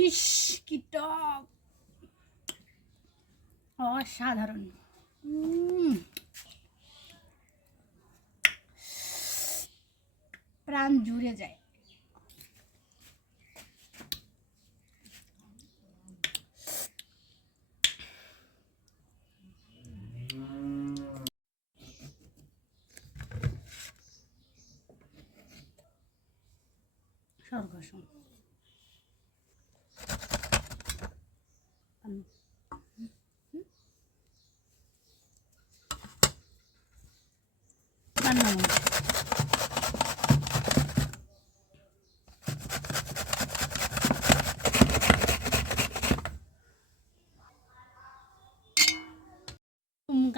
ইস কি টক, অসাধারণ। প্রাণ জুড়ে যায়। স্বর্গসম।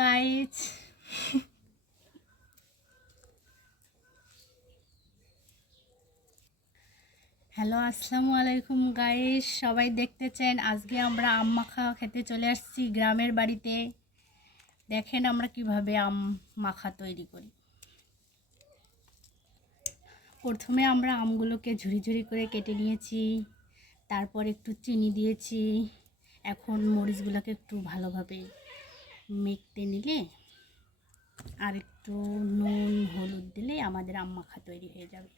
গাইজ, হ্যালো, আসসালামু আলাইকুম গাইজ। সবাই দেখতেছেন আজকে আমরা আম মাখা খেতে চলে আসছি গ্রামের বাড়িতে। দেখেন আমরা কিভাবে আম মাখা তৈরি করি। প্রথমে আমরা আমগুলোকে ঝুরি ঝুরি করে কেটে নিয়েছি, তারপর একটু চিনি দিয়েছি। এখন মরিচগুলোকে একটু ভালোভাবে মেখতে নিলে আর একটু নুন হলুদ দিলে আমাদের আম মাখা তৈরি হয়ে যাবে।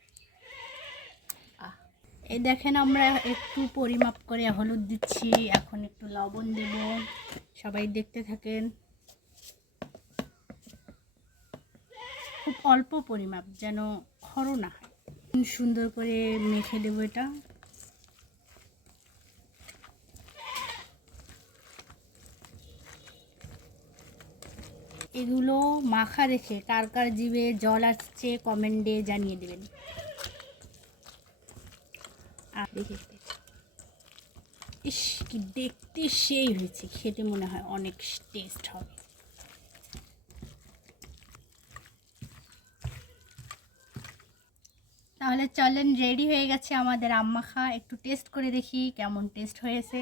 এই দেখেন আমরা একটু পরিমাপ করে হলুদ দিচ্ছি, এখন একটু লবণ দেব। সবাই দেখতে থাকেন। খুব অল্প পরিমাপ, যেন খরো না হয়। সুন্দর করে মেখে দেবো এটা। এগুলো মাখা রেখে কার কার জিভে জল আসছে কমেন্টে জানিয়ে দেবেন। আর দেখে ইস কি দেখতে সেই হয়েছে, খেতে মনে হয় অনেক টেস্ট হবে। তাহলে চলেন, রেডি হয়ে গেছে আমাদের আম মাখা। একটু টেস্ট করে দেখি কেমন টেস্ট হয়েছে।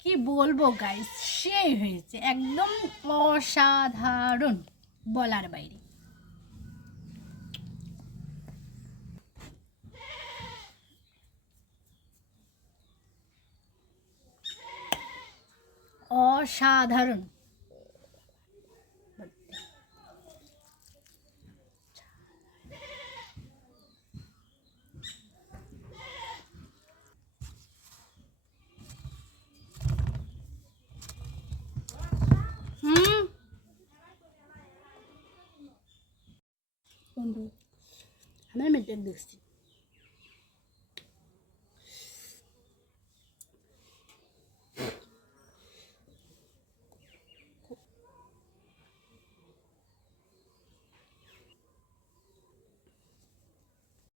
কি বলবো গাইস, সেই হয়েছে, একদম অসাধারণ, বলার বাইরে। অসাধারণ। আমি মেটে দেখছি।